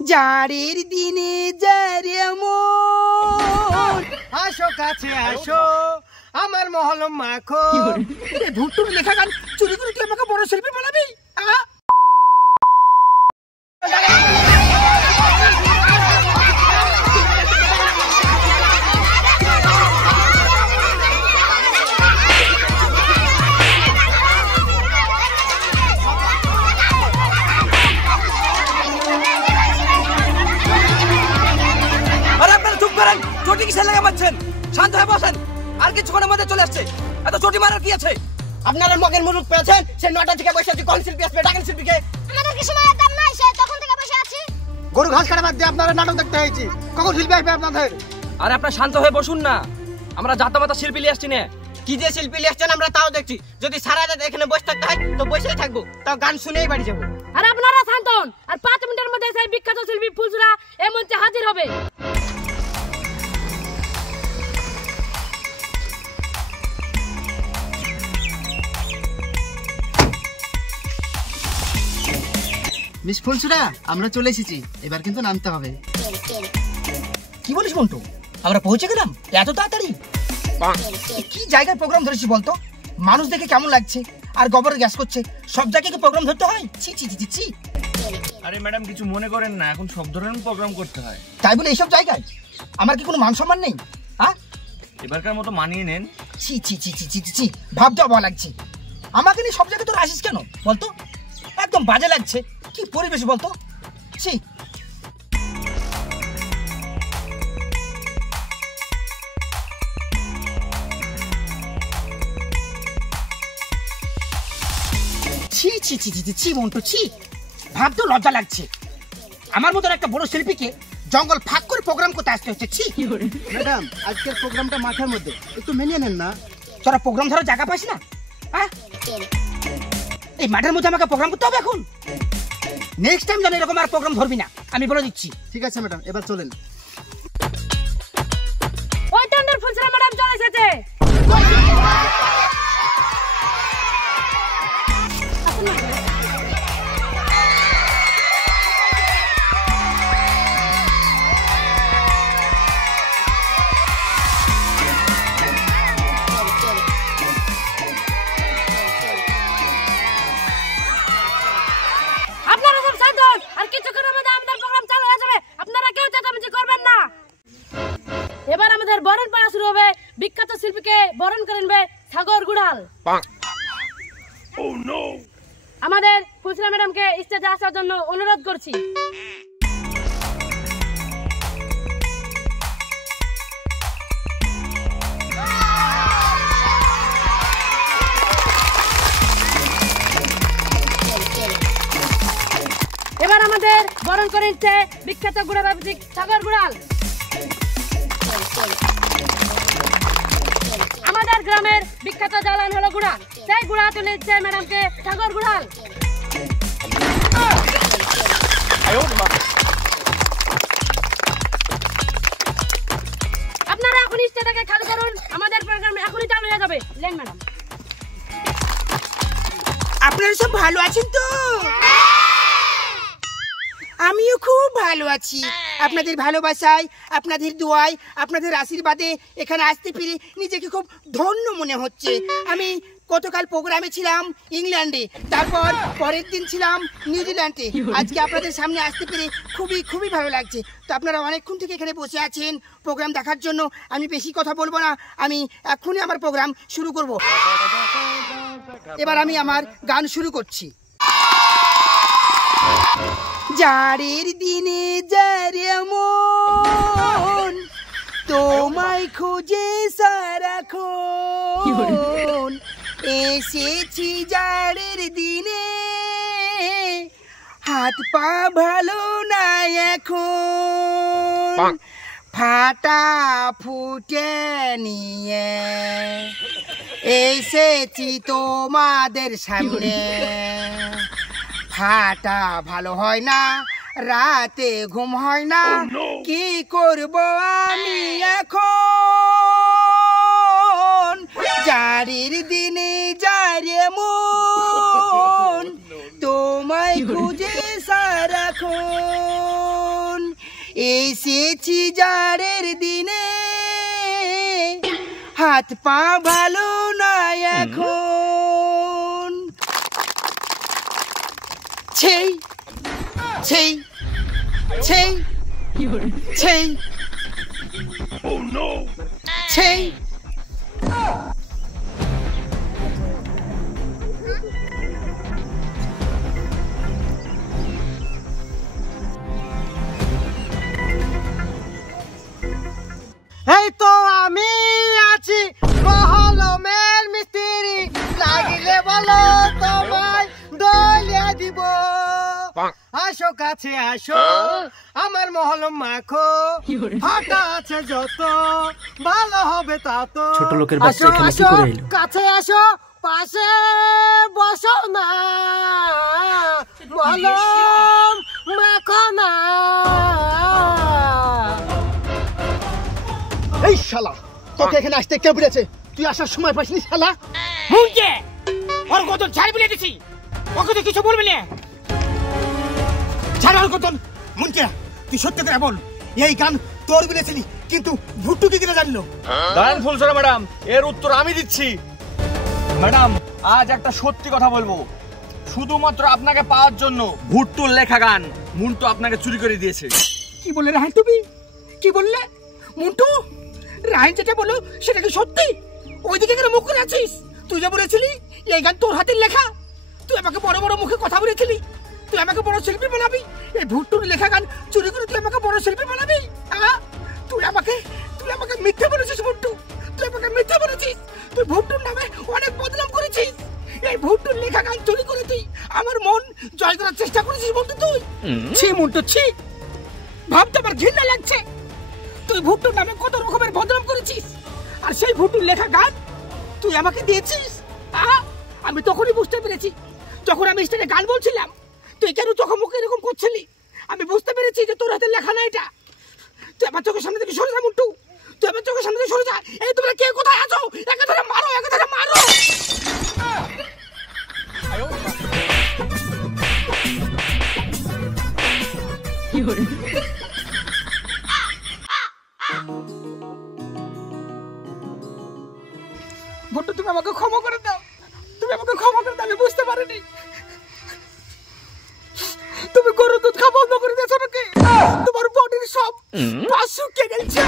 জারের দিনে যারে মন আসো কাছে আসো আমার মহলম মাখো। ভুট্টুর লেখা গান চুরি করে তুই আমাকে বড় শিল্পী বানাবি? চটি কিসের লাগা মারছেন? শান্ত হয়ে বসেন। আর কিছুক্ষণের মধ্যে চলে আসছে। এত চটি মারার কি আছে? আপনারা মগের মুলুক পেয়েছেন, সে 9টা থেকে বসে আছে। কোন শিল্পী আসবে? ডাকেন শিল্পীকে। আমাদের কি সময় দাম নাই, সে তখন থেকে বসে আছে। গরু ঘাস কাটা বাদ দিয়ে আপনারা নাটক দেখতে হয়েছে। কখন শিল্পী আসবে আপনাদের? আরে আপনারা শান্ত হয়ে বসুন না। আমরা জাতামাতা শিল্পী নিয়ে আসছি না। কি যে শিল্পী নিয়ে আসছেন আমরা তাও দেখছি। যদি সারা রাত এখানে বসে থাকতে হয় তো বসেই থাকবো, তাও গান শুনেই বাড়ি যাবো। আর আপনারা শান্ত হন। আর 5 মিনিটের মধ্যে সেই বিখ্যাত শিল্পী ফুলসুরা এই মঞ্চে হাজির হবে। মিস ফুলসুরা, আমরা চলে এসেছি, এবার কিন্তু নামতে হবে। কি বলিস মন্টু, আমরা পৌঁছে গেলাম এত তাড়াতাড়ি? কি জায়গায় প্রোগ্রাম ধরেছি বলতো? মানুষ দেখে কেমন লাগছে, আর গোবর গ্যাস করছে। সব জায়গায় কি প্রোগ্রাম ধরতে হয়? ছি ছি ছি ছি। আরে ম্যাডাম কিছু মনে করেন না, এখন সব ধরনের প্রোগ্রাম করতে হয়। তাই বলে এইসব জায়গায় আমার কি কোনো মান সম্মান নেই? হ্যাঁ, এবারকার মতো মানিয়ে নেন। ছি ছি ছি ছি ছি ছি, ভাবতে অবাক লাগছে। আমাকে নিয়ে সব জায়গায় তোর আসিস কেন বলতো? একদম বাজে লাগছে। কি পরিবেশ বলতো? ছি। ছি ছি ছি ছি ছি মন্টু, ছি। ভাবতেও লজ্জা লাগছে। আমার মতন একটা বড় শিল্পীকে জঙ্গল ফাঁক করে প্রোগ্রাম করতে আসতে হচ্ছে। ছি। ম্যাডাম, আজকের প্রোগ্রামটা মাথার মধ্যে, একটু মেনে নেন না। তোরা প্রোগ্রাম ধরার জায়গা পাস না? হ্যাঁ, এই মাঠের মধ্যে আমাকে প্রোগ্রাম করতে হবে এখন? নেক্সট টাইম যেন এরকম আর প্রোগ্রাম ধরবি না, আমি বলে দিচ্ছি। ঠিক আছে ম্যাডাম, এবার চলেন। ওই তন্দুর ফুলসুরা ম্যাডাম চলে এসেছে। আপনারা সব শান্ত হন। আর কিছুক্ষণের মধ্যে আমাদের প্রোগ্রাম চালু হয়ে যাবে। আপনারা কেউ চেঁচামেচি করবেন না। এবার আমাদের বরণ পালা শুরু হবে। বিখ্যাত শিল্পীকে বরণ করে নেবে সাগর গুড়াল। আমাদের ফুলসুরা ম্যাডামকে স্টেজে আসার জন্য অনুরোধ করছি। এবার আমাদের বরণ করে নিচ্ছে বিখ্যাত গুড়া ব্যবসায়িক সাগর গুড়াল। আমাদের গ্রামের বিখ্যাত জ্বালান হলো গুড়া, সেই গুড়া তুলে নিচ্ছে ম্যাডামকে সাগর গুড়াল। আপনারা এখন স্টেজটাকে খালি করুন, আমাদের প্রোগ্রাম এখনই চালু হয়ে যাবে। Lane madam. আপনারা সব ভালো আছেন তো? আমিও খুব ভালো আছি। আপনাদের ভালোবাসায়, আপনাদের দোয়ায়, আপনাদের আশীর্বাদে এখানে আসতে পেরে নিজেকে খুব ধন্য মনে হচ্ছে। আমি গতকাল প্রোগ্রামে ছিলাম ইংল্যান্ডে, তারপর পরের দিন ছিলাম নিউজিল্যান্ডে। আজকে আপনাদের সামনে আসতে পেরে খুবই খুবই ভালো লাগছে। তো আপনারা অনেকক্ষণ থেকে এখানে বসে আছেন প্রোগ্রাম দেখার জন্য। আমি বেশি কথা বলবো না, আমি এক্ষুনি আমার প্রোগ্রাম শুরু করব। এবার আমি আমার গান শুরু করছি। জারের দিনে যারে মন তোমায় খুঁজে সারাক্ষণ, এসেছি জারের দিনে হাত পা ভালো না এখন, ফাটা ফুটে নিয়ে এসেছি তোমাদের সামনে। ফাটা ভালো হয় না, রাতে ঘুম হয় না, কি করব আমি এখন? জারির দিনে যারে মন তোমায় খুঁজে সারাক্ষণ। এসেছি জারের দিনে, হাত পা ভালো না এখন। ছেই ছেই ছেই ছেই ছেই। এই তো আমি আছি মহলমের মিস্ত্রি, লাগিলে বলো তোমায় দলিয়া দিব। আসো কাছে আসো আমার মহলম মাখো, ফাটা আছে যত ভালো হবে তা তো। ছোট লোকের বাচ্চা এখানে কি করে এলো? কাছে আসো পাশে বসো না, মহলম মাখো না। এই শালা, তোকে এখানে আসতে কে বলেছে? তুই আসার সময় পাসনি শালা? মুঞ্জে ওর কত ছাড় বলে দিছি, ওকে তো কিছু বলবি না। ছাড় আর কতন। মুন্টিয়া, তুই সত্যি করে বল, এই গান তোর বলেছিলি, কিন্তু ভুট্টু কি করে জানলো? দাঁড়ান ফুলছড়া ম্যাডাম, এর উত্তর আমি দিচ্ছি। ম্যাডাম, আজ একটা সত্যি কথা বলবো। শুধুমাত্র আপনাকে পাওয়ার জন্য ভুট্টুর লেখা গান মুন্টু আপনাকে চুরি করে দিয়েছে। কি বললে রাহান তুমি? কি বললে মুন্টু? রাহান যেটা বলো সেটা কি সত্যি? ওইদিকে কেন মুখ করে আছিস? তুই যা বলেছিলি এই গান তোর হাতের লেখা, তুই আমাকে বড় বড় মুখে কথা বলেছিলি তুই আমাকে বড় শিল্পী বানাবি। এই ভুট্টুর লেখা গান চুরি করে তুই আমাকে বড় শিল্পী বানাবি? তুই আমাকে মিথ্যে বলেছিস মুন্টু, তুই আমাকে মিথ্যে বলেছিস। তুই ভুট্টুর নামে অনেক বদনাম করেছিস। এই ভুট্টুর লেখা গান চুরি করে তুই আমার মন জয় করার চেষ্টা করেছিস মুন্টু। তুই ছি মুন্টু ছি, ভাবতে আমার ঘৃণা লাগছে। তুই ভুট্টুর নামে কত রকমের বদনাম করেছিস, আর সেই ভুট্টুর লেখা গান তুই আমাকে দিয়েছিস। আমি তখনই বুঝতে পেরেছি, যখন আমি স্টেজে গান বলছিলাম তুই কেন চোখে মুখে এরকম করছিলি। আমি বুঝতে পেরেছি যে তোর হাতে লেখা না এটা। তুই আমার চোখের সামনে থেকে সরে যা মুন্টু, তুই আমার চোখের সামনে থেকে সরে যা। এই তোমরা কে কোথায় আছো? একে ধরে মারো, একে ধরে মারো। ভুট্টু, তুমি আমাকে ক্ষমা করে দাও, তুমি আমাকে ক্ষমা করে দাও। আমি বুঝতে পারিনি তুমি গরুর দুধ খাওয়া বন্ধ করে দিয়েছো নাকি? তোমার বডির সব পাশ শুকিয়ে গেছে।